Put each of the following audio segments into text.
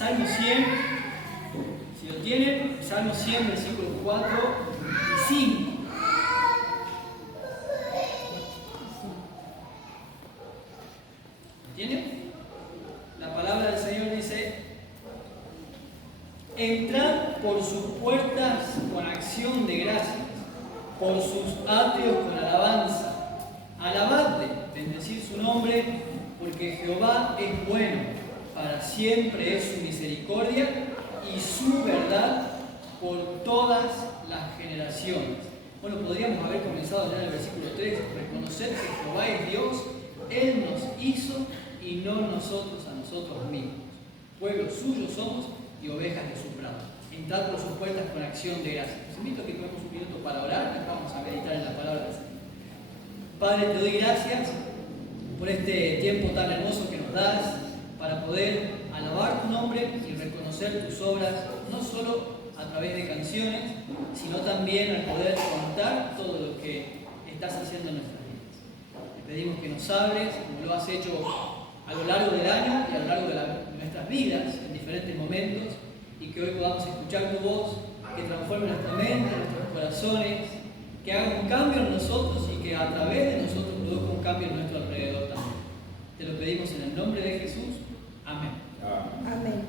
Salmo 100, si lo tienen, Salmo 100, versículos 4 y 5. ¿Lo tienen? La palabra del Señor dice: entrad por sus puertas con acción de gracias, por sus atrios con alabanza. Alabadle, bendecid su nombre, porque Jehová es bueno, para siempre es su misericordia y su verdad por todas las generaciones. Bueno, podríamos haber comenzado ya en el versículo 3, reconocer que Jehová es Dios, Él nos hizo y no nosotros a nosotros mismos. Pueblo suyo somos y ovejas de su prado. Entrad por sus puertas con acción de gracias. Los invito a que tomemos un minuto para orar y vamos a meditar en la palabra del Señor. Padre, te doy gracias por este tiempo tan hermoso que nos das para poder alabar tu nombre y reconocer tus obras, no solo a través de canciones, sino también al poder contar todo lo que estás haciendo en nuestras vidas. Te pedimos que nos hables, como lo has hecho a lo largo del año y a lo largo de nuestras vidas, en diferentes momentos, y que hoy podamos escuchar tu voz, que transforme nuestra mente, nuestros corazones, que haga un cambio en nosotros y que a través de nosotros produzca un cambio en nuestro alrededor también. Te lo pedimos en el nombre de Jesús. Amén. Amén.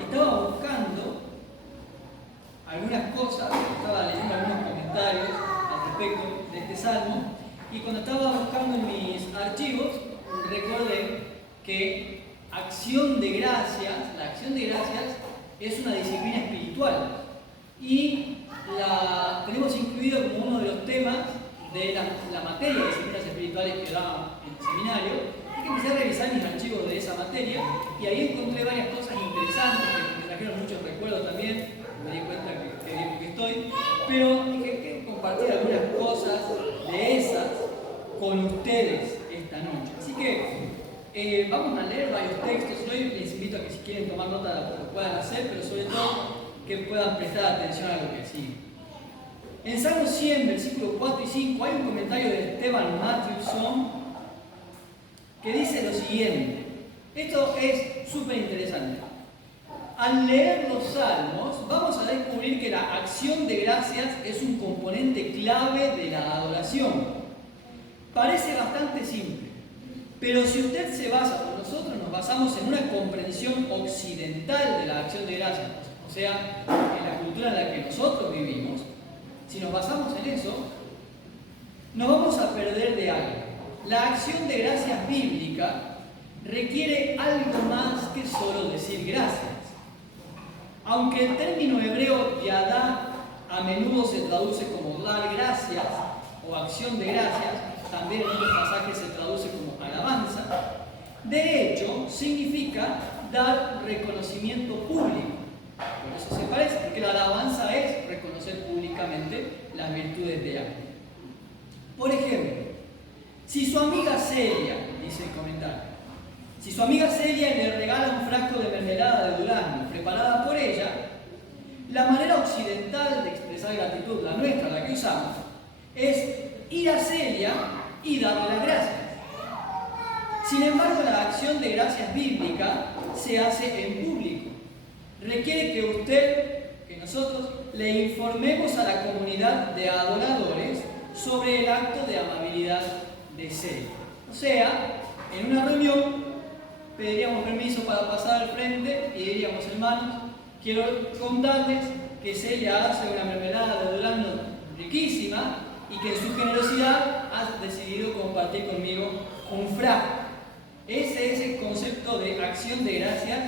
Estaba buscando algunas cosas, estaba leyendo algunos comentarios al respecto de este salmo, y cuando estaba buscando en mis archivos, recordé que la acción de gracias es una disciplina espiritual y la tenemos incluido como uno de los temas de la materia de disciplinas espirituales que da en el seminario. Y que empecé a revisar mis archivos de esa materia y ahí encontré varias cosas interesantes que me trajeron muchos recuerdos también. Me di cuenta que bien que estoy, pero quiero compartir algunas cosas de esas con ustedes esta noche. Así que vamos a leer varios textos. Hoy les invito a que si quieren tomar nota lo puedan hacer, pero sobre todo que puedan prestar atención a lo que sigue. En Salmo 100, versículos 4 y 5, hay un comentario de Esteban Matthewson que dice lo siguiente. Esto es súper interesante. Al leer los salmos, vamos a descubrir que la acción de gracias es un componente clave de la adoración. Parece bastante simple, pero si usted se basa, por nosotros nos basamos en una comprensión occidental de la acción de gracias, o sea, en la cultura en la que nosotros vivimos, si nos basamos en eso, nos vamos a perder de algo. La acción de gracias bíblica requiere algo más que solo decir gracias. Aunque el término hebreo yadá a menudo se traduce como dar gracias o acción de gracias, también en otros pasajes se traduce como alabanza, de hecho significa dar reconocimiento público. Por eso se parece, porque la alabanza es reconocer públicamente las virtudes de alguien. Por ejemplo, si su amiga Celia, dice el comentario, si su amiga Celia le regala un frasco de mermelada de durazno preparada por ella, la manera occidental de expresar gratitud, la nuestra, la que usamos, es ir a Celia y darle las gracias. Sin embargo, la acción de gracias bíblica se hace en público. Requiere que nosotros le informemos a la comunidad de adoradores sobre el acto de amabilidad de Celia. O sea, en una reunión pediríamos permiso para pasar al frente y diríamos: hermanos, quiero contarles que Celia hace una mermelada de durazno riquísima y que en su generosidad ha decidido compartir conmigo un frasco. Ese es el concepto de acción de gracias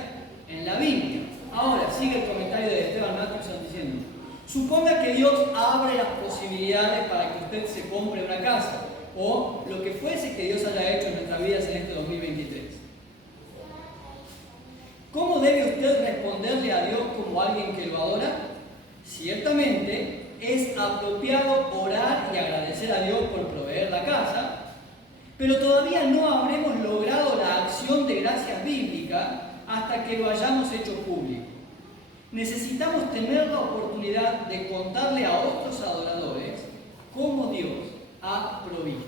en la Biblia. Ahora, sigue el comentario de Esteban Matthewson diciendo: suponga que Dios abre las posibilidades para que usted se compre una casa, o lo que fuese que Dios haya hecho en nuestras vidas en este 2023. ¿Cómo debe usted responderle a Dios como alguien que lo adora? Ciertamente es apropiado orar y agradecer a Dios por proveer la casa, pero todavía no habremos logrado la acción de gracias bíblica hasta que lo hayamos hecho público. necesitamos tener la oportunidad de contarle a otros adoradores cómo Dios ha provisto.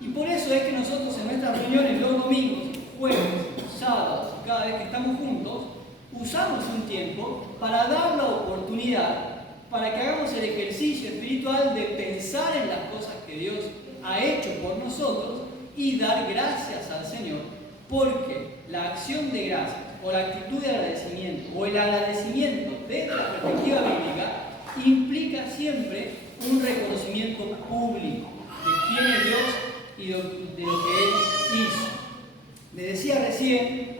Y por eso es que nosotros en nuestras reuniones los domingos, jueves, sábados, cada vez que estamos juntos, usamos un tiempo para dar la oportunidad para que hagamos el ejercicio espiritual de pensar en las cosas que Dios ha hecho por nosotros y dar gracias al Señor, porque la acción de gracias o la actitud de agradecimiento o el agradecimiento desde la perspectiva bíblica implica siempre un reconocimiento público de quién es Dios y de lo que Él hizo. Me decía recién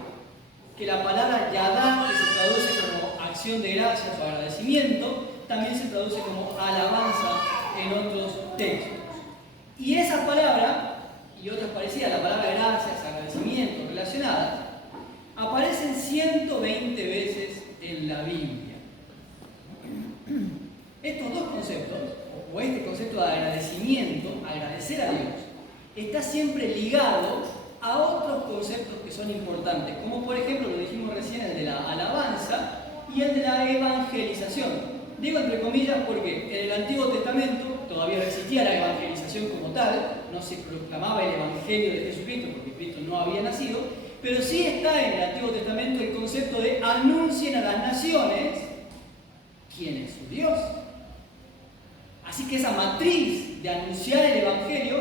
que la palabra yadá, que se traduce como acción de gracias o agradecimiento, también se traduce como alabanza en otros textos. Y esa palabra, y otras parecidas, la palabra gracias, agradecimiento, relacionadas, aparecen 120 veces en la Biblia. Estos dos conceptos, o este concepto de agradecimiento, agradecer a Dios, está siempre ligado a otros conceptos que son importantes, como por ejemplo, lo dijimos recién, el de la alabanza y el de la evangelización. Digo entre comillas porque en el Antiguo Testamento todavía no existía la evangelización como tal, no se proclamaba el Evangelio de Jesucristo porque Cristo no había nacido, pero sí está en el Antiguo Testamento el concepto de anuncien a las naciones quién es su Dios. Así que esa matriz de anunciar el Evangelio,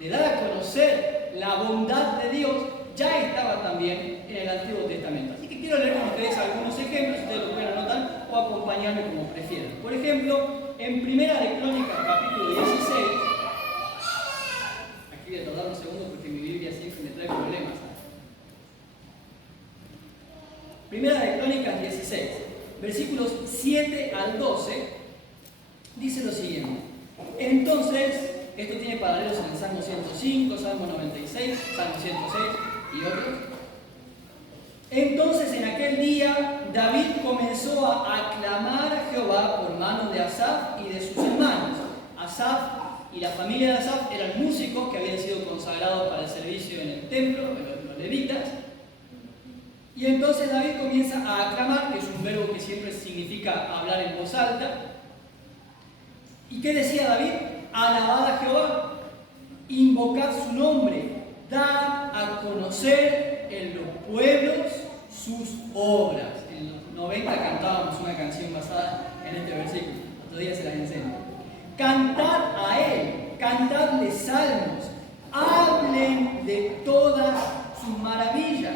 de dar a conocer la bondad de Dios, ya estaba también en el Antiguo Testamento. Así que quiero leer con ustedes algunos ejemplos, ustedes lo pueden anotar o acompañarme como prefieran. Por ejemplo, en Primera de Crónicas, capítulo 16, aquí voy a tardar un segundo porque mi Biblia siempre me trae problemas. Primera de Crónicas 16, versículos 7 al 12, dice lo siguiente. Entonces, esto tiene paralelos en el Salmo 105, Salmo 96, Salmo 106 y otros. Entonces en aquel día David comenzó a aclamar a Jehová por mano de Asaf y de sus hermanos. Asaf y la familia de Asaf eran músicos que habían sido consagrados para el servicio en el templo, los levitas. Y entonces David comienza a aclamar, que es un verbo que siempre significa hablar en voz alta. ¿Y qué decía David? Alabad a Jehová, invocad su nombre, dad a conocer en los pueblos sus obras. En los 90 cantábamos una canción basada en este versículo, otro día se las enseño. Cantad a Él, cantadle salmos, hablen de todas sus maravillas,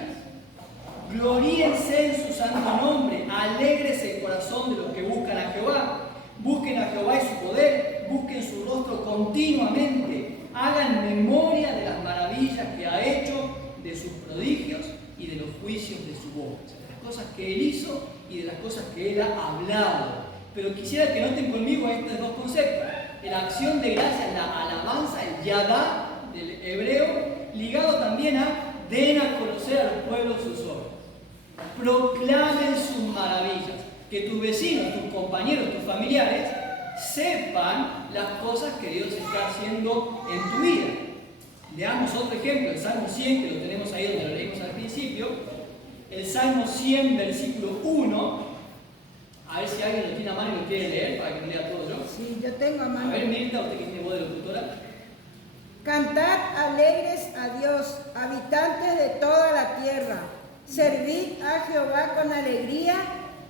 gloríense en su santo nombre, alégrese el corazón de los que buscan a Jehová. Busquen a Jehová y su poder, busquen su rostro continuamente, hagan memoria de las maravillas que ha hecho, de sus prodigios y de los juicios de su boca, o sea, de las cosas que Él hizo y de las cosas que Él ha hablado. Pero quisiera que noten conmigo estos dos conceptos, la acción de gracias, la alabanza, el yadá del hebreo, ligado también a den a conocer a los pueblos sus obras, proclamen sus maravillas. Que tus vecinos, tus compañeros, tus familiares sepan las cosas que Dios está haciendo en tu vida. Leamos otro ejemplo, el Salmo 100, que lo tenemos ahí donde lo leímos al principio. El Salmo 100, versículo 1. A ver si alguien lo tiene a mano y lo quiere leer para que lo lea todo yo. Sí, yo tengo a mano. A ver, Mirta, usted que tiene voz de locutora. Cantad alegres a Dios, habitantes de toda la tierra. Servid a Jehová con alegría.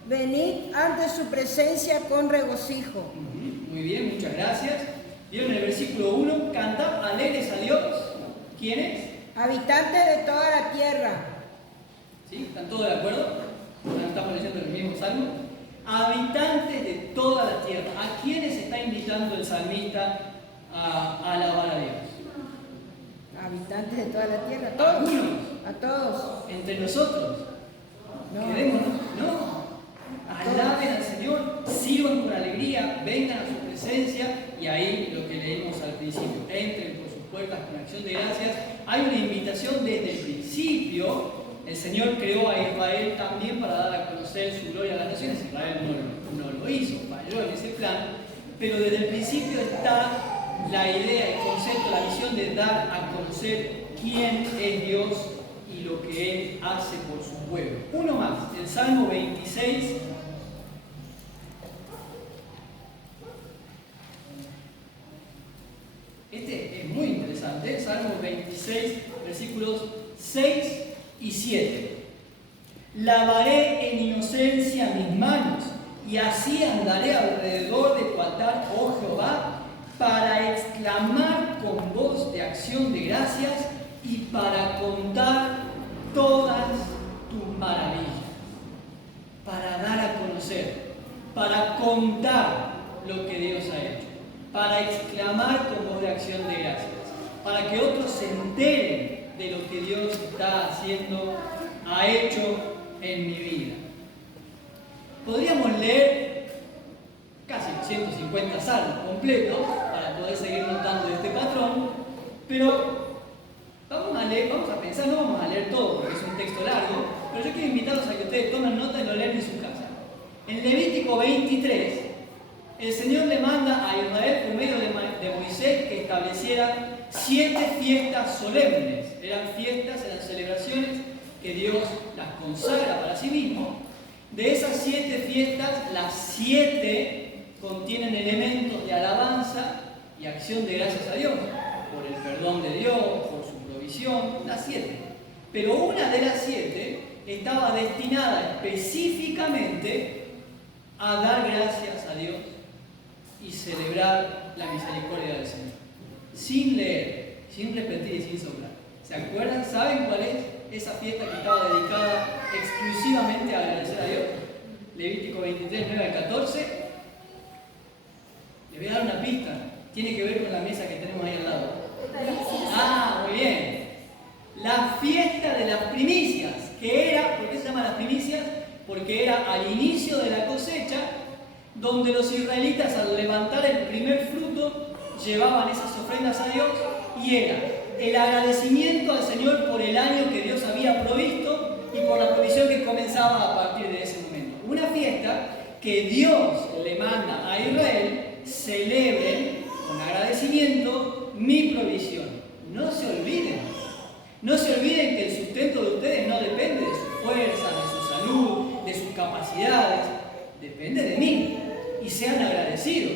Venid ante su presencia con regocijo. Muy bien, muchas gracias. Vieron en el versículo 1, cantad alegres a Dios. ¿Quiénes? Habitantes de toda la tierra. ¿Sí? ¿Están todos de acuerdo? Estamos leyendo el mismo salmo. Habitantes de toda la tierra. ¿A quiénes está invitando el salmista a alabar a Dios? Habitantes de toda la tierra. ¿A Todos. algunos? A todos. ¿Entre nosotros? No. Quedémonos. No. Alaben al Señor, sirvan con alegría, vengan a su presencia y ahí lo que leímos al principio, entren por sus puertas con acción de gracias. Hay una invitación desde el principio. El Señor creó a Israel también para dar a conocer su gloria a las naciones. Israel no lo hizo, falló en ese plan, pero desde el principio está la idea, el concepto, la visión de dar a conocer quién es Dios y lo que Él hace por su pueblo. Uno más, el Salmo 26. Este es muy interesante, Salmo 26, versículos 6 y 7. Lavaré en inocencia mis manos, y así andaré alrededor de tu altar, oh Jehová, para exclamar con voz de acción de gracias y para contar todas tus maravillas. Para dar a conocer, para contar lo que Dios ha hecho, para exclamar con voz de acción de gracias, para que otros se enteren de lo que Dios está haciendo, ha hecho en mi vida. Podríamos leer casi 150 salmos completos para poder seguir notando este patrón, pero vamos a pensar, no vamos a leer todo porque es un texto largo, pero yo quiero invitarlos a que ustedes tomen nota y lo lean en su casa. En Levítico 23, el Señor le manda a Israel por medio de Moisés que estableciera 7 fiestas solemnes. Eran fiestas, eran celebraciones que Dios las consagra para sí mismo. De esas 7 fiestas, las 7 contienen elementos de alabanza y acción de gracias a Dios, por el perdón de Dios, por su provisión, las 7. Pero una de las 7 estaba destinada específicamente a dar gracias a Dios y celebrar la misericordia del Señor. Sin leer, sin repetir y sin soplar. ¿Se acuerdan? ¿Saben cuál es esa fiesta que estaba dedicada exclusivamente a agradecer a Dios? Levítico 23, 9 al 14. Les voy a dar una pista. Tiene que ver con la mesa que tenemos ahí al lado. Ah, muy bien. La fiesta de las primicias, que era, ¿por qué se llama las primicias? Porque era al inicio de la cosecha, donde los israelitas al levantar el primer fruto llevaban esas ofrendas a Dios y era el agradecimiento al Señor por el año que Dios había provisto y por la provisión que comenzaba a partir de ese momento. Una fiesta que Dios le manda a Israel, celebren con agradecimiento mi provisión. No se olviden. No se olviden que el sustento de ustedes no depende de su fuerza, de su salud, de sus capacidades. Depende de mí. Y sean agradecidos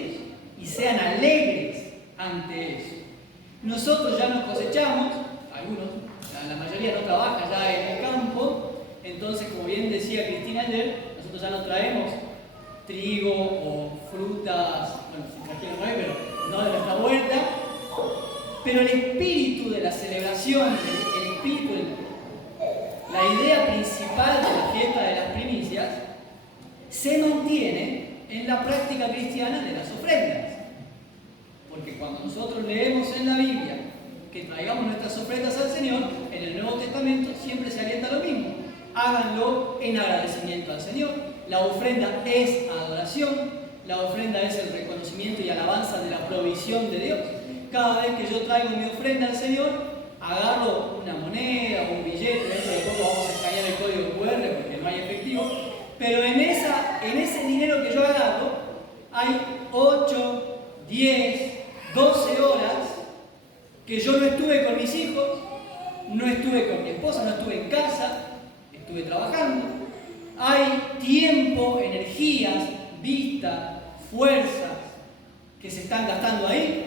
y sean alegres ante eso. Nosotros ya nos cosechamos, algunos, la mayoría no trabaja ya en el campo, entonces como bien decía Cristina ayer, nosotros ya no traemos trigo o frutas, bueno, si trajeron no hay, pero no de nuestra huerta, pero el espíritu de la celebración, el espíritu, la idea principal de la fiesta de las primicias se mantiene en la práctica cristiana de las ofrendas. Porque cuando nosotros leemos en la Biblia que traigamos nuestras ofrendas al Señor, en el Nuevo Testamento siempre se alienta lo mismo. Háganlo en agradecimiento al Señor. La ofrenda es adoración, la ofrenda es el reconocimiento y alabanza de la provisión de Dios. Cada vez que yo traigo mi ofrenda al Señor, agarro una moneda o un billete, dentro de poco vamos a escanear el código QR porque no hay efectivo, pero en ese dinero que yo agarro hay 8, 10, 12 horas que yo no estuve con mis hijos, no estuve con mi esposa, no estuve en casa, estuve trabajando. Hay tiempo, energías, vista, fuerzas que se están gastando ahí.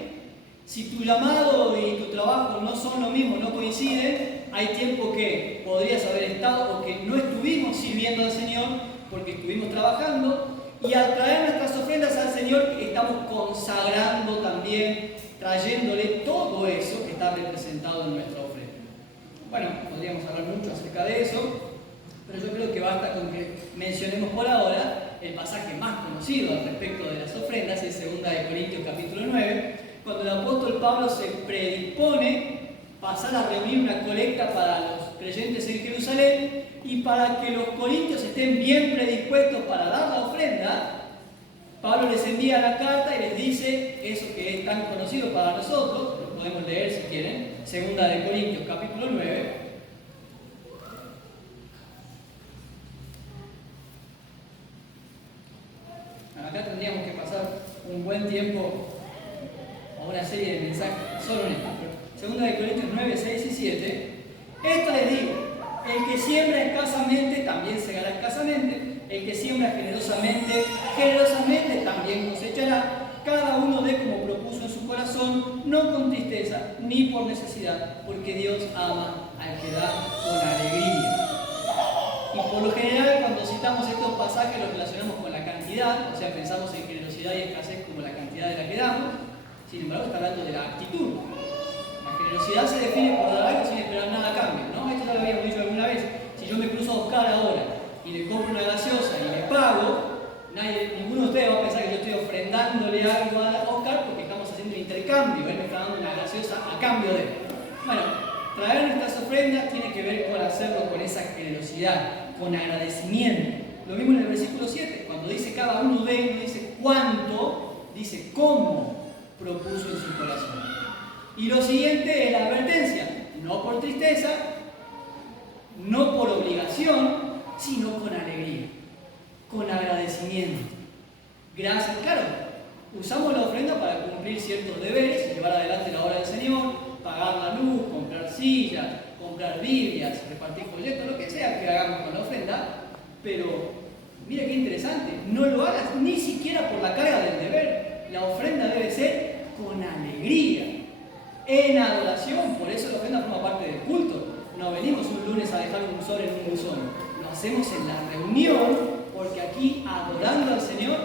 Si tu llamado y tu trabajo no son lo mismo, no coinciden, hay tiempo que podrías haber estado o que no estuvimos sirviendo al Señor porque estuvimos trabajando. Y al traer nuestras ofrendas al Señor, estamos consagrando también, trayéndole todo eso que está representado en nuestra ofrenda. Bueno, podríamos hablar mucho acerca de eso, pero yo creo que basta con que mencionemos por ahora el pasaje más conocido al respecto de las ofrendas, es 2 Corintios capítulo 9, cuando el apóstol Pablo se predispone pasar a reunir una colecta para los creyentes en Jerusalén, y para que los corintios estén bien predispuestos para dar la ofrenda, Pablo les envía la carta y les dice eso que es tan conocido para nosotros, lo podemos leer si quieren, 2 Corintios capítulo 9. Acá tendríamos que pasar un buen tiempo a una serie de mensajes solo en esto. 2 Corintios 9, 6 y 7. Esto les digo, siembra escasamente también segará escasamente. El que siembra generosamente, generosamente también cosechará. Cada uno dé como propuso en su corazón, no con tristeza ni por necesidad, porque Dios ama al que da con alegría. Y por lo general, cuando citamos estos pasajes, los relacionamos con la cantidad, o sea, pensamos en generosidad y escasez como la cantidad de la que damos. Sin embargo, está hablando de la actitud. La generosidad se define por dar algo sin esperar nada a cambio, ¿no? Esto ya lo habíamos dicho alguna vez. Si yo me cruzo a Oscar ahora y le compro una gaseosa y le pago, ninguno de ustedes va a pensar que yo estoy ofrendándole algo a Oscar porque estamos haciendo un intercambio. Él me está dando una gaseosa a cambio de él. Bueno, traer nuestras ofrendas tiene que ver con hacerlo con esa generosidad, con agradecimiento. Lo mismo en el versículo 7, cuando dice cada uno de, no dice cuánto, dice cómo propuso en su corazón. Y lo siguiente es la advertencia, no por tristeza, no por obligación, sino con alegría, con agradecimiento. Gracias, claro, usamos la ofrenda para cumplir ciertos deberes, llevar adelante la obra del Señor, pagar la luz, comprar sillas, comprar Biblias, repartir folletos, lo que sea que hagamos con la ofrenda, pero mira qué interesante, no lo hagas ni siquiera por la carga del deber. La ofrenda debe ser con alegría, en adoración. Por eso la ofrenda forma parte del culto. No venimos un lunes a dejar un sobre en un buzón, lo hacemos en la reunión, porque aquí, adorando al Señor,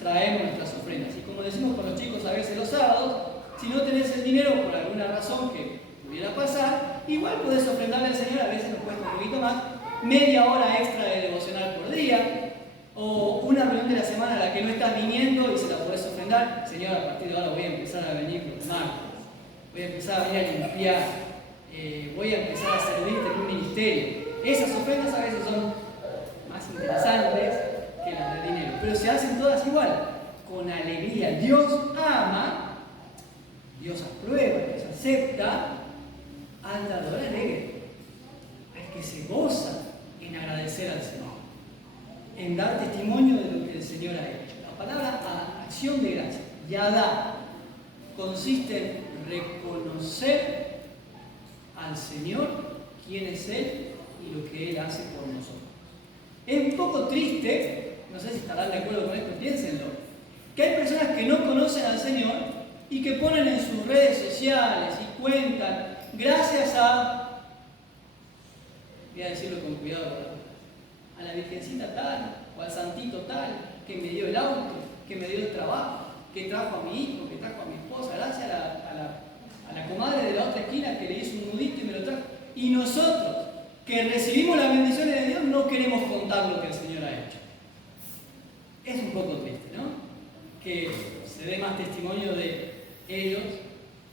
traemos nuestras ofrendas. Y como decimos con los chicos a veces los sábados, si no tenés el dinero por alguna razón que pudiera pasar, igual podés ofrendarle al Señor, a veces nos cuesta un poquito más, media hora extra de devocional por día, o una reunión de la semana a la que no estás viniendo y se la podés ofrendar. Señor, a partir de ahora voy a empezar a venir los martes, voy a empezar a venir a limpiar, voy a empezar a servirte en un ministerio. Esas ofrendas a veces son más interesantes que las de dinero, pero se hacen todas igual, con alegría. Dios ama, Dios aprueba, Dios acepta al dador alegre, al que se goza en agradecer al Señor, en dar testimonio de lo que el Señor ha hecho. La palabra acción de gracia, yadá, consiste en reconocer al Señor, quién es Él y lo que Él hace por nosotros. Es un poco triste, no sé si estarán de acuerdo con esto, piénsenlo, que hay personas que no conocen al Señor y que ponen en sus redes sociales y cuentan, gracias a, voy a decirlo con cuidado, a la Virgencita tal, o al Santito tal, que me dio el auto, que me dio el trabajo, que trajo a mi hijo, que trajo a mi esposa, gracias a la comadre de la otra esquina que le hizo un nudito y me lo trajo. Y nosotros, que recibimos las bendiciones de Dios, no queremos contar lo que el Señor ha hecho. Es un poco triste, ¿no? Que se dé más testimonio de ellos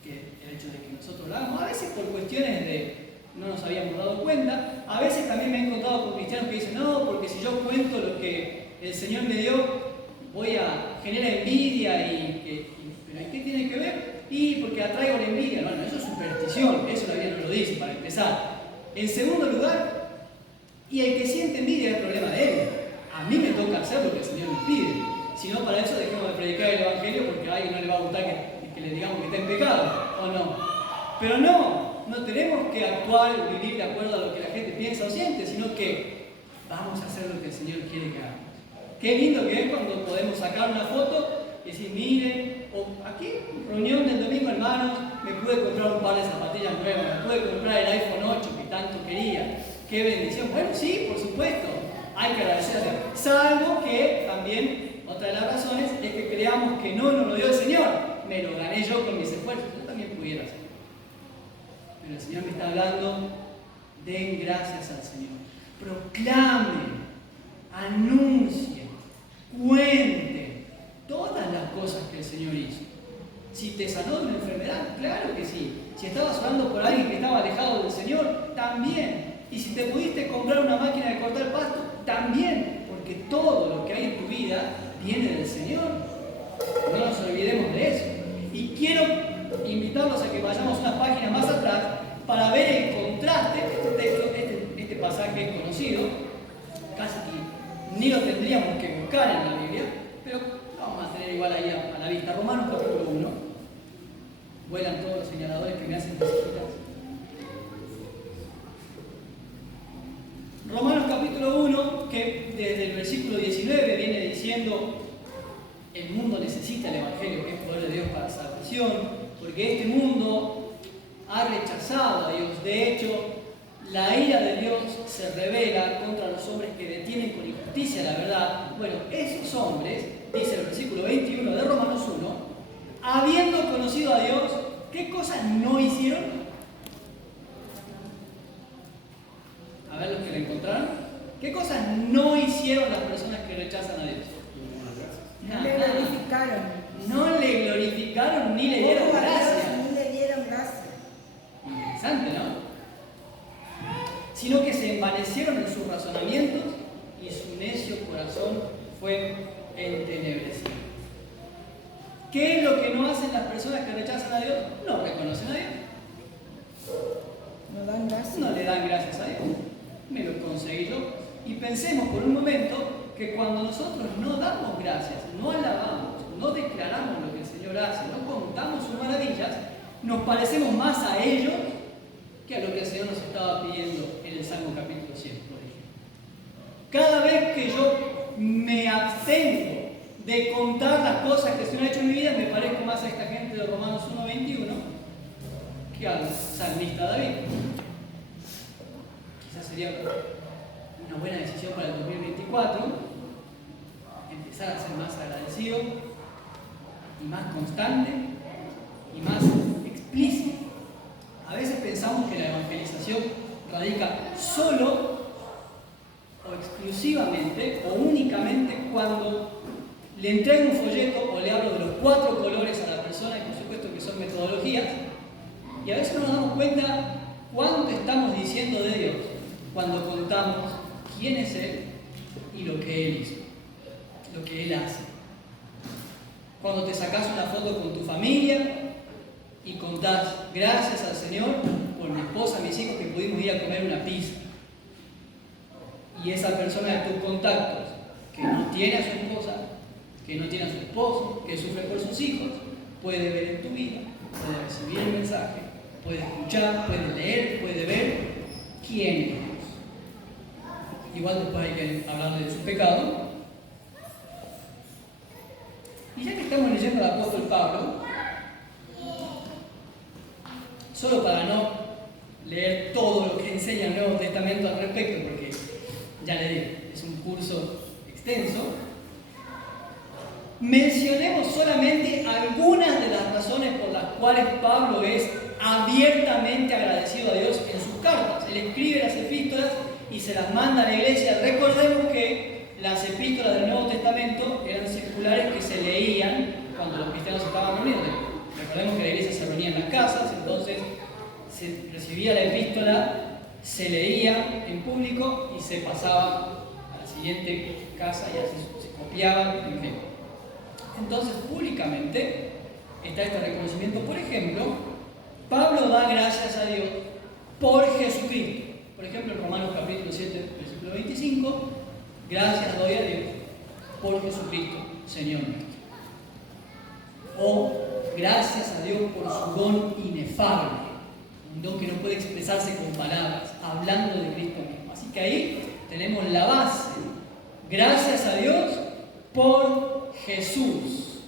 que el hecho de que nosotros lo hagamos. A veces por cuestiones de no nos habíamos dado cuenta. A veces también me he encontrado con cristianos que dicen, no, porque si yo cuento lo que el Señor me dio, voy a generar envidia ¿pero qué tiene que ver? Y porque atraigo la envidia. Bueno, eso es superstición, eso la Biblia no lo dice, para empezar. En segundo lugar, y el que siente envidia es problema de él. A mí me toca hacer lo que el Señor me pide. Si no, para eso dejemos de predicar el Evangelio, porque a alguien no le va a gustar que le digamos que está en pecado, ¿o no? Pero no tenemos que actuar y vivir de acuerdo a lo que la gente piensa o siente, sino que vamos a hacer lo que el Señor quiere que hagamos. Qué lindo que es cuando podemos sacar una foto y decir, miren, o aquí, reunión del domingo, hermanos, me pude comprar un par de zapatillas nuevas, me pude comprar el iPhone 8 que tanto quería. ¡Qué bendición! Bueno, sí, por supuesto, hay que agradecerle. Salvo que también, otra de las razones, es que creamos que no nos lo dio el Señor. Me lo gané yo con mis esfuerzos. Yo también pudiera hacerlo. Pero el Señor me está hablando, den gracias al Señor. Proclamen, anuncien, cuenten todas las cosas que el Señor hizo. Si te sanó de una enfermedad, claro que sí. Si estabas orando por alguien que estaba alejado del Señor, también. Y si te pudiste comprar una máquina de cortar pasto, también. Porque todo lo que hay en tu vida viene del Señor. No nos olvidemos de eso. Y quiero invitarlos a que vayamos unas páginas más atrás para ver el contraste. Este texto, este pasaje es conocido, casi que ni lo tendríamos que buscar en la Biblia, pero lo vamos a tener igual ahí a la vista. Romanos capítulo 1. Vuelan todos los señaladores que me hacen visitas. que desde el versículo 19 viene diciendo: el mundo necesita el Evangelio, que es poder de Dios para salvación, porque este mundo ha rechazado a Dios. De hecho, la ira de Dios se revela contra los hombres que detienen con injusticia la verdad. Bueno, esos hombres, dice el versículo 21 de Romanos 1, habiendo conocido a Dios, ¿qué cosas no hicieron? A ver los que le encontraron. ¿Qué cosas no hicieron las personas que rechazan a Dios? No le glorificaron. No le glorificaron ni le dieron gracias. Ni le dieron gracias. Interesante, ¿no? Sino que se envanecieron en sus razonamientos y su necio corazón fue entenebrecido. ¿Qué es lo que no hacen las personas que rechazan a Dios? No reconocen a Dios. No dan gracias. No le dan gracias a Dios. Me lo conseguí yo. Y pensemos por un momento que cuando nosotros no damos gracias, no alabamos, no declaramos lo que el Señor hace, no contamos sus maravillas, nos parecemos más a ellos que a lo que el Señor nos estaba pidiendo en el Salmo capítulo 100, por ejemplo. Cada vez que yo me abstengo de contar las cosas que el Señor ha hecho en mi vida, me parezco más a esta gente de Romanos 1:21 que al salmista David. Quizás sería una buena decisión para el 2024 empezar a ser más agradecido y más constante y más explícito. A veces pensamos que la evangelización radica solo o exclusivamente o únicamente cuando le entrego un folleto o le hablo de los 4 colores a la persona, y por supuesto que son metodologías, y a veces no nos damos cuenta cuánto estamos diciendo de Dios cuando contamos quién es Él y lo que Él hizo, lo que Él hace. Cuando te sacas una foto con tu familia y contás: gracias al Señor por mi esposa, mis hijos, que pudimos ir a comer una pizza. Y esa persona de tus contactos, que no tiene a su esposa, que no tiene a su esposo, que sufre por sus hijos, puede ver en tu vida, puede recibir el mensaje, puede escuchar, puede leer, puede ver quién es Dios. Igual después hay que hablar de su pecado. Y ya que estamos leyendo al apóstol Pablo, solo para no leer todo lo que enseña el Nuevo Testamento al respecto, porque ya le digo, es un curso extenso, mencionemos solamente algunas de las razones por las cuales Pablo es abiertamente agradecido a Dios en sus cartas. Él escribe las epístolas y se las manda a la iglesia. Recordemos que las epístolas del Nuevo Testamento eran circulares que se leían cuando los cristianos estaban reunidos. Recordemos que la iglesia se reunía en las casas, entonces se recibía la epístola, se leía en público y se pasaba a la siguiente casa y así se copiaba, en fin. Entonces, públicamente está este reconocimiento. Por ejemplo, Pablo da gracias a Dios por Jesucristo. Por ejemplo, en Romanos capítulo 7, versículo 25, gracias doy a Dios por Jesucristo, Señor nuestro. O gracias a Dios por su don inefable, un don que no puede expresarse con palabras, hablando de Cristo mismo. Así que ahí tenemos la base. Gracias a Dios por Jesús.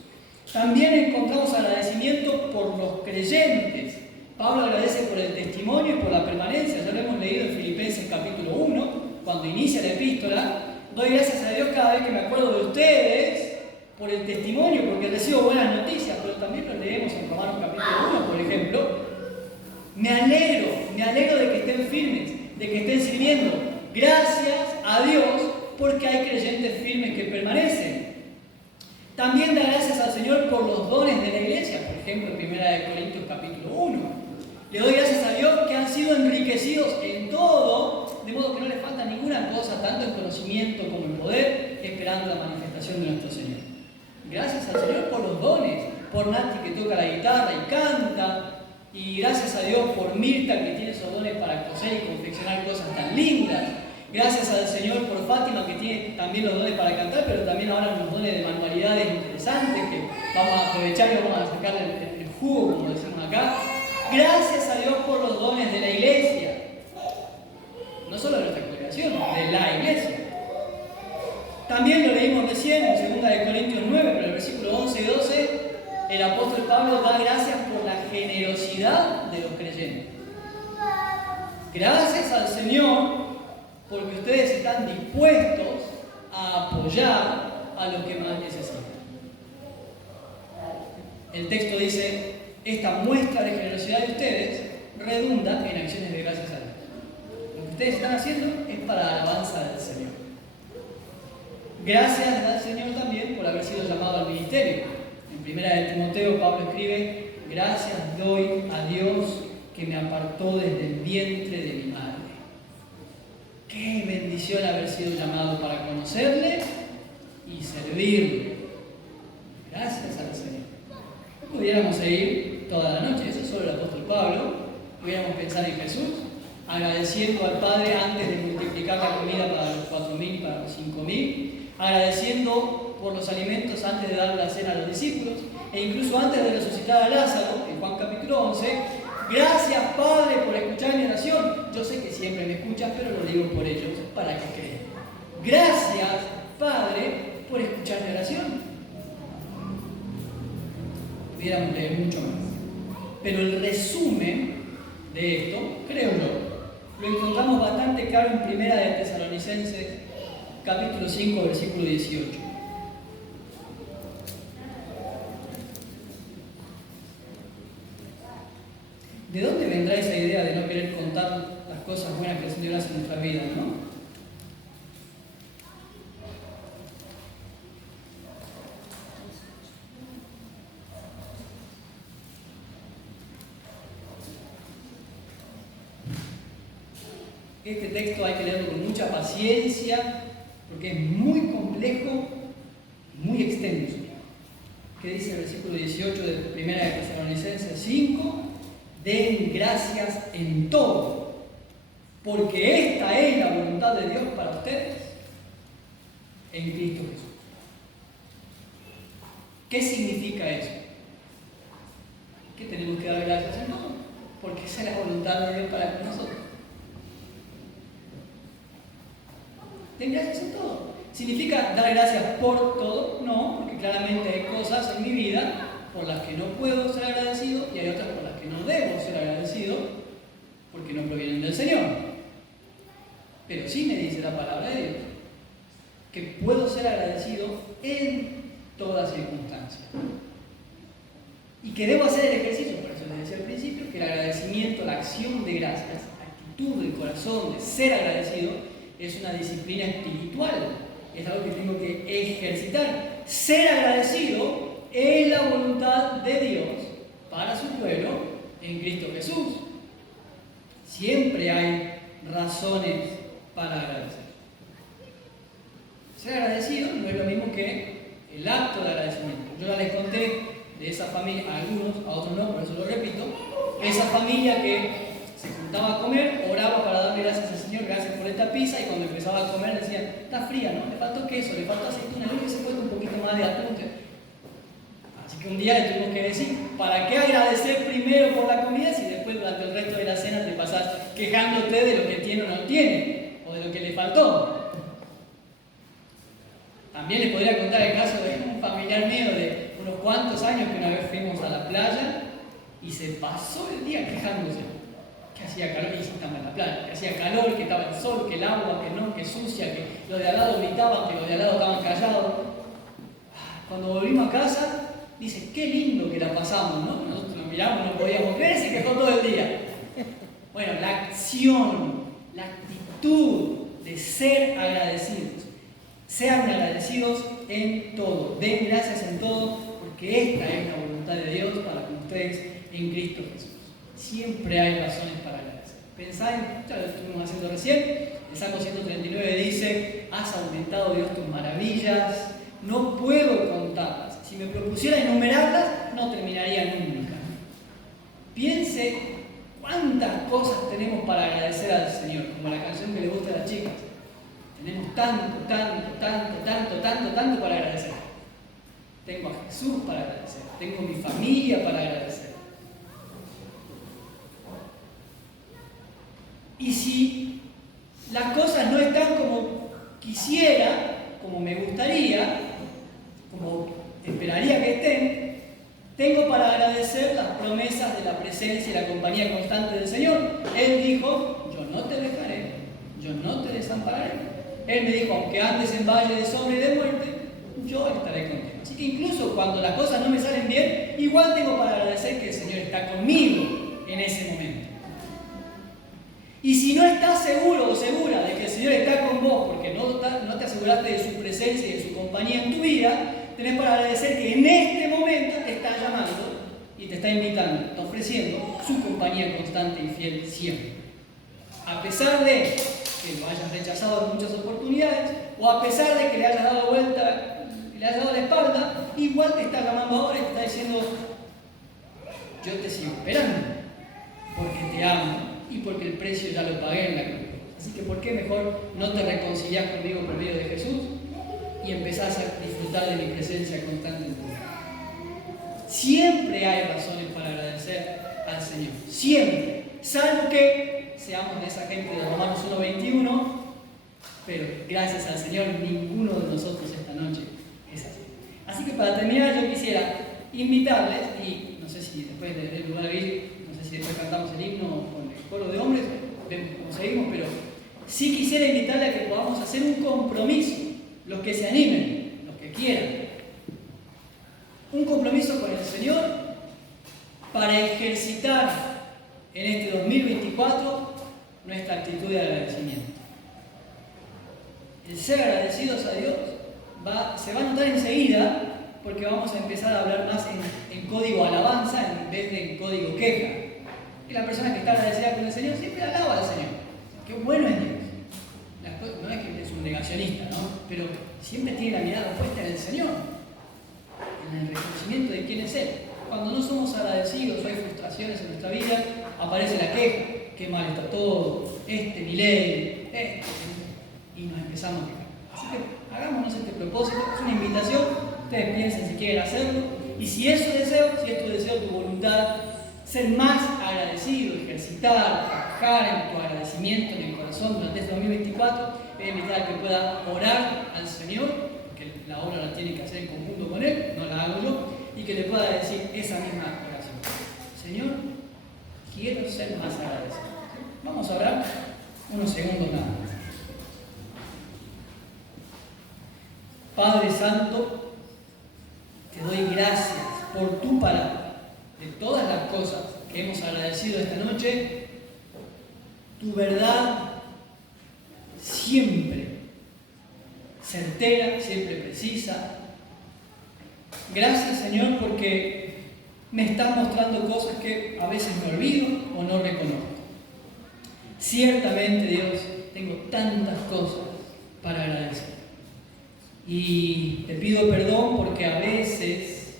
También encontramos agradecimiento por los creyentes. Pablo agradece por el testimonio y por la permanencia. Ya lo hemos leído en Filipenses capítulo 1, cuando inicia la epístola. Doy gracias a Dios cada vez que me acuerdo de ustedes por el testimonio, porque recibo buenas noticias, pero también lo leemos en Romanos capítulo 1, por ejemplo. Me alegro de que estén firmes, de que estén sirviendo. Gracias a Dios porque hay creyentes firmes que permanecen. También da gracias al Señor por los dones de la iglesia, por ejemplo en 1 Corintios capítulo 1. Le doy gracias a Dios que han sido enriquecidos en todo, de modo que no les falta ninguna cosa, tanto en conocimiento como en poder, esperando la manifestación de nuestro Señor. Gracias al Señor por los dones, por Nati que toca la guitarra y canta, y gracias a Dios por Mirta que tiene esos dones para coser y confeccionar cosas tan lindas. Gracias al Señor por Fátima que tiene también los dones para cantar, pero también ahora unos dones de manualidades interesantes que vamos a aprovechar y vamos a sacarle el jugo, como decimos acá. Gracias a Dios por los dones de la iglesia. No solo de nuestra congregación, de la iglesia. También lo leímos recién en 2 Corintios 9, pero en el versículo 11 y 12, el apóstol Pablo da gracias por la generosidad de los creyentes. Gracias al Señor porque ustedes están dispuestos a apoyar a los que más necesitan. El texto dice, esta muestra de generosidad de ustedes redunda en acciones de gracias a Dios. Lo que ustedes están haciendo es para la alabanza del Señor. Gracias al Señor también por haber sido llamado al ministerio. En 1 de Timoteo, Pablo escribe, gracias doy a Dios que me apartó desde el vientre de mi madre. Qué bendición haber sido llamado para conocerle y servirle. Gracias al Señor. No pudiéramos seguir toda la noche, eso es solo el apóstol Pablo. Pudiéramos pensar en Jesús, agradeciendo al Padre antes de multiplicar la comida para los 4.000, para los 5.000, agradeciendo por los alimentos antes de dar la cena a los discípulos, e incluso antes de resucitar a Lázaro, en Juan capítulo 11, gracias Padre por escuchar mi oración. Yo sé que siempre me escuchas, pero lo digo por ellos, para que crean. Gracias Padre por escuchar mi oración. Pudiéramos leer mucho más. Pero el resumen de esto, creo yo, lo encontramos bastante claro en 1 de Tesalonicenses, capítulo 5, versículo 18. ¿De dónde vendrá esa idea de no querer contar las cosas buenas que el Señor hace en nuestra vida, no? Este texto hay que leerlo con mucha paciencia porque es muy complejo, muy extenso. ¿Qué dice el versículo 18 de 1 de Tesalonicenses 5? Den gracias en todo, porque esta es la voluntad de Dios para ustedes en Cristo Jesús. ¿Qué significa eso? Que tenemos que dar gracias en todo, porque esa es la voluntad de Dios para nosotros. Den gracias en todo. ¿Significa dar gracias por todo? No, porque claramente hay cosas en mi vida por las que no puedo ser agradecido y hay otras por las que no debo ser agradecido porque no provienen del Señor. Pero sí me dice la palabra de Dios que puedo ser agradecido en toda circunstancia. Y que debo hacer el ejercicio, por eso les decía al principio, que el agradecimiento, la acción de gracias, la actitud del corazón de ser agradecido, es una disciplina espiritual. Es algo que tengo que ejercitar. Ser agradecido es la voluntad de Dios para su pueblo en Cristo Jesús. Siempre hay razones para agradecer. Ser agradecido no es lo mismo que el acto de agradecimiento. Yo ya les conté de esa familia, a algunos, a otros no, por eso lo repito. Esa familia que se juntaba a comer, oraba para darle gracias al Señor, gracias por esta pizza, y cuando empezaba a comer decían, está fría, ¿no? Le faltó queso, le faltó aceituna, y se puede un poquito más de atún. Así que un día le tuvimos que decir, ¿para qué agradecer primero por la comida si después durante el resto de la cena te pasás quejándote de lo que tiene o no tiene, o de lo que le faltó? También les podría contar el caso de un familiar mío de unos cuantos años que una vez fuimos a la playa y se pasó el día quejándose. Que hacía calor, y estamos en la playa, que hacía calor, que estaba el sol, que el agua, que no, que sucia, que los de al lado gritaban, que los de al lado estaban callados. Cuando volvimos a casa, dice, qué lindo que la pasamos, ¿no? Nosotros nos miramos, no podíamos creer, se quejó todo el día. Bueno, la acción, la actitud de ser agradecidos. Sean agradecidos en todo, den gracias en todo, porque esta es la voluntad de Dios para con ustedes en Cristo Jesús. Siempre hay razones para agradecer. Pensá en, ya lo estuvimos haciendo recién, el Salmo 139 dice, has aumentado Dios tus maravillas, no puedo contarlas. Si me propusiera enumerarlas, no terminaría nunca. Piense cuántas cosas tenemos para agradecer al Señor, como la canción que le gusta a las chicas. Tenemos tanto para agradecer. Tengo a Jesús para agradecer, tengo mi familia para agradecer. Y si las cosas no están como quisiera, como me gustaría, como esperaría que estén, tengo para agradecer las promesas de la presencia y la compañía constante del Señor. Él dijo, yo no te dejaré, yo no te desampararé. Él me dijo, aunque andes en valle de sombra y de muerte, yo estaré contigo. Así que incluso cuando las cosas no me salen bien, igual tengo para agradecer que el Señor está conmigo en ese momento. Y si no estás seguro o segura de que el Señor está con vos porque no te aseguraste de su presencia y de su compañía en tu vida, tenés para agradecer que en este momento te está llamando y te está invitando, está ofreciendo su compañía constante y fiel siempre. A pesar de que lo hayas rechazado en muchas oportunidades, o a pesar de que le hayas dado vuelta, le hayas dado la espalda, igual te está llamando ahora y te está diciendo, yo te sigo esperando, porque te amo y porque el precio ya lo pagué en la cruz. Así que ¿por qué mejor no te reconciliás conmigo por medio de Jesús y empezás a disfrutar de mi presencia constante en tu vida? Siempre hay razones para agradecer al Señor, siempre, salvo que seamos de esa gente de Romanos 1:21, pero gracias al Señor ninguno de nosotros esta noche es así. Así que para terminar yo quisiera invitarles, y no sé si después del lugar de ir, no sé si después cantamos el himno con el coro de hombres, vemos cómo seguimos, pero sí quisiera invitarles a que podamos hacer un compromiso, los que se animen, los que quieran, un compromiso con el Señor para ejercitar en este 2024 nuestra actitud de agradecimiento. El ser agradecidos a Dios se va a notar enseguida, porque vamos a empezar a hablar más en código alabanza en vez de en código queja. Y la persona que está agradecida con el Señor siempre alaba al Señor. Qué bueno es Dios. No es que es un negacionista, ¿no? Pero siempre tiene la mirada puesta en el Señor, en el reconocimiento de quién es Él. Cuando no somos agradecidos o hay frustraciones en nuestra vida, aparece la queja. Qué mal está todo, mi ley, y nos empezamos a quejar. Así que hagámonos este propósito, es una invitación, ustedes piensen si quieren hacerlo, y si es tu deseo, tu voluntad, ser más agradecido, ejercitar, trabajar en tu agradecimiento en el corazón durante este 2024, voy a invitar a que pueda orar al Señor, porque la obra la tiene que hacer en conjunto con Él, no la hago yo, y que le pueda decir esa misma oración. Señor, quiero ser más agradecido. Vamos a orar unos segundos nada más. Padre Santo, te doy gracias por tu palabra, de todas las cosas que hemos agradecido esta noche, tu verdad siempre certera, siempre precisa. Gracias, Señor, porque me estás mostrando cosas que a veces me olvido o no reconozco. Ciertamente, Dios, tengo tantas cosas para agradecer. Y te pido perdón porque a veces,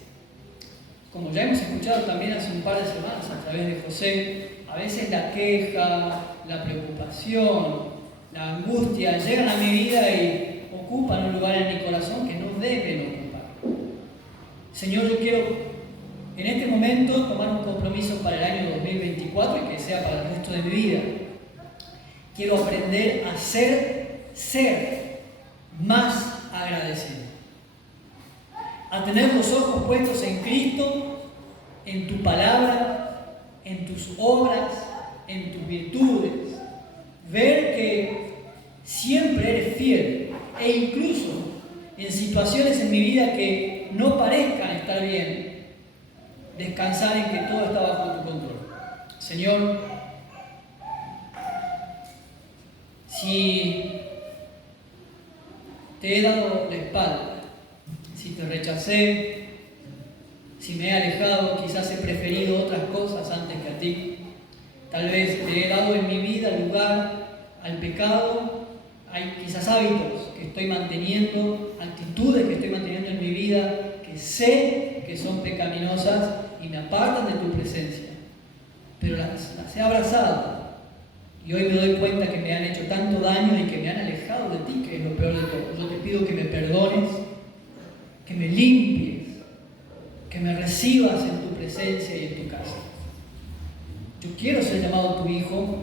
como ya hemos escuchado también hace un par de semanas a través de José, a veces la queja, la preocupación, la angustia llegan a mi vida y ocupan un lugar en mi corazón que no deben ocupar. Señor, yo quiero en este momento tomar un compromiso para el año 2024 y que sea para el resto de mi vida. Quiero aprender a ser más agradecido. A tener los ojos puestos en Cristo, en tu palabra, en tus obras, en tus virtudes. Ver que siempre eres fiel e incluso en situaciones en mi vida que no parezcan estar bien, descansar en que todo está bajo tu control. Señor, si te he dado la espalda, si te rechacé, si me he alejado, quizás he preferido otras cosas antes que a ti. Tal vez te he dado en mi vida lugar al pecado. Hay quizás hábitos que estoy manteniendo, actitudes que estoy manteniendo en mi vida que sé que son pecaminosas y me apartan de tu presencia. Pero las he abrazado. Y hoy me doy cuenta que me han hecho tanto daño y que me han alejado de ti, que es lo peor de todo. Yo te pido que me perdones, que me limpies, que me recibas en tu presencia y en tu casa. Yo quiero ser llamado tu hijo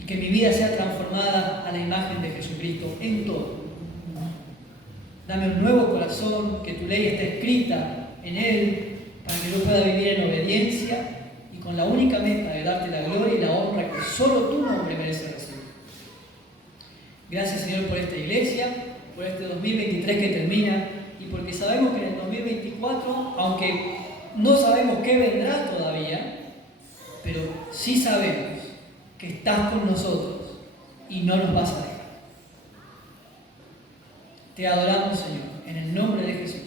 y que mi vida sea transformada a la imagen de Jesucristo en todo. Dame un nuevo corazón, que tu ley esté escrita en él, para que yo pueda vivir en obediencia y con la única meta de darte la gloria y la honra que solo tu nombre merece recibir. Gracias, Señor, por esta iglesia, por este 2023 que termina y porque sabemos que en el 2024, aunque no sabemos qué vendrá todavía, pero sí sabemos que estás con nosotros y no nos vas a dejar. Te adoramos, Señor, en el nombre de Jesús.